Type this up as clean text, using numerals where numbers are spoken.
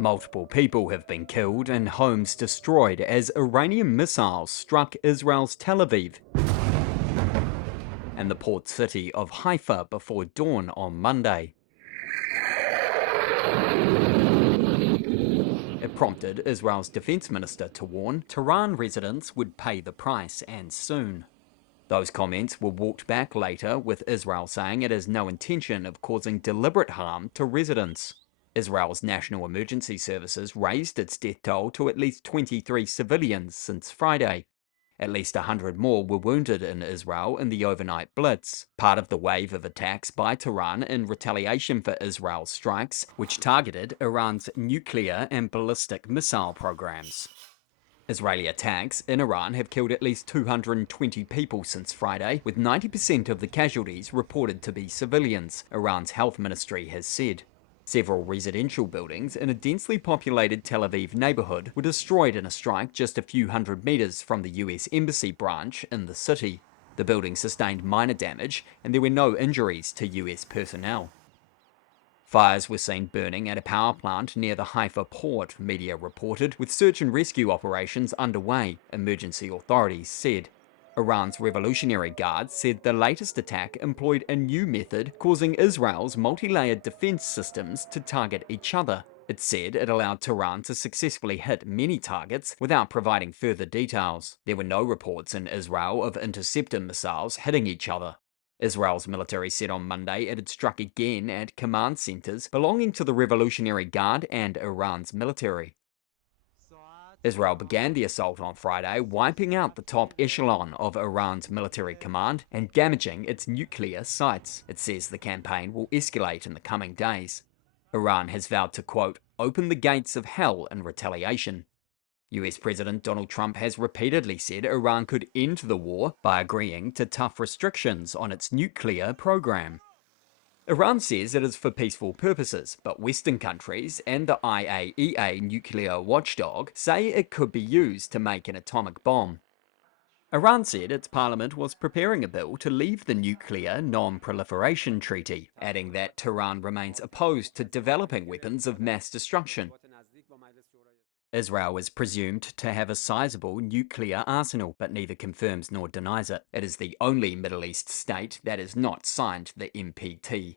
Multiple people have been killed and homes destroyed as Iranian missiles struck Israel's Tel Aviv and the port city of Haifa before dawn on Monday. It prompted Israel's defense minister to warn Tehran residents would pay the price, and soon. Those comments were walked back later, with Israel saying it has no intention of causing deliberate harm to residents. Israel's National Emergency Services raised its death toll to at least 23 civilians since Friday. At least 100 more were wounded in Israel in the overnight blitz, part of the wave of attacks by Tehran in retaliation for Israel's strikes, which targeted Iran's nuclear and ballistic missile programs. Israeli attacks in Iran have killed at least 220 people since Friday, with 90% of the casualties reported to be civilians, Iran's health ministry has said. Several residential buildings in a densely populated Tel Aviv neighborhood were destroyed in a strike just a few hundred meters from the US Embassy branch in the city. The building sustained minor damage, and there were no injuries to US personnel. Fires were seen burning at a power plant near the Haifa port, media reported, with search and rescue operations underway, emergency authorities said. Iran's Revolutionary Guard said the latest attack employed a new method, causing Israel's multi-layered defense systems to target each other. It said it allowed Tehran to successfully hit many targets without providing further details. There were no reports in Israel of interceptor missiles hitting each other. Israel's military said on Monday it had struck again at command centers belonging to the Revolutionary Guard and Iran's military. Israel began the assault on Friday, wiping out the top echelon of Iran's military command and damaging its nuclear sites. It says the campaign will escalate in the coming days. Iran has vowed to, quote, open the gates of hell in retaliation. US President Donald Trump has repeatedly said Iran could end the war by agreeing to tough restrictions on its nuclear program. Iran says it is for peaceful purposes, but Western countries and the IAEA nuclear watchdog say it could be used to make an atomic bomb. Iran said its parliament was preparing a bill to leave the Nuclear Non-Proliferation Treaty, adding that Tehran remains opposed to developing weapons of mass destruction. Israel is presumed to have a sizable nuclear arsenal, but neither confirms nor denies it. It is the only Middle East state that has not signed the NPT.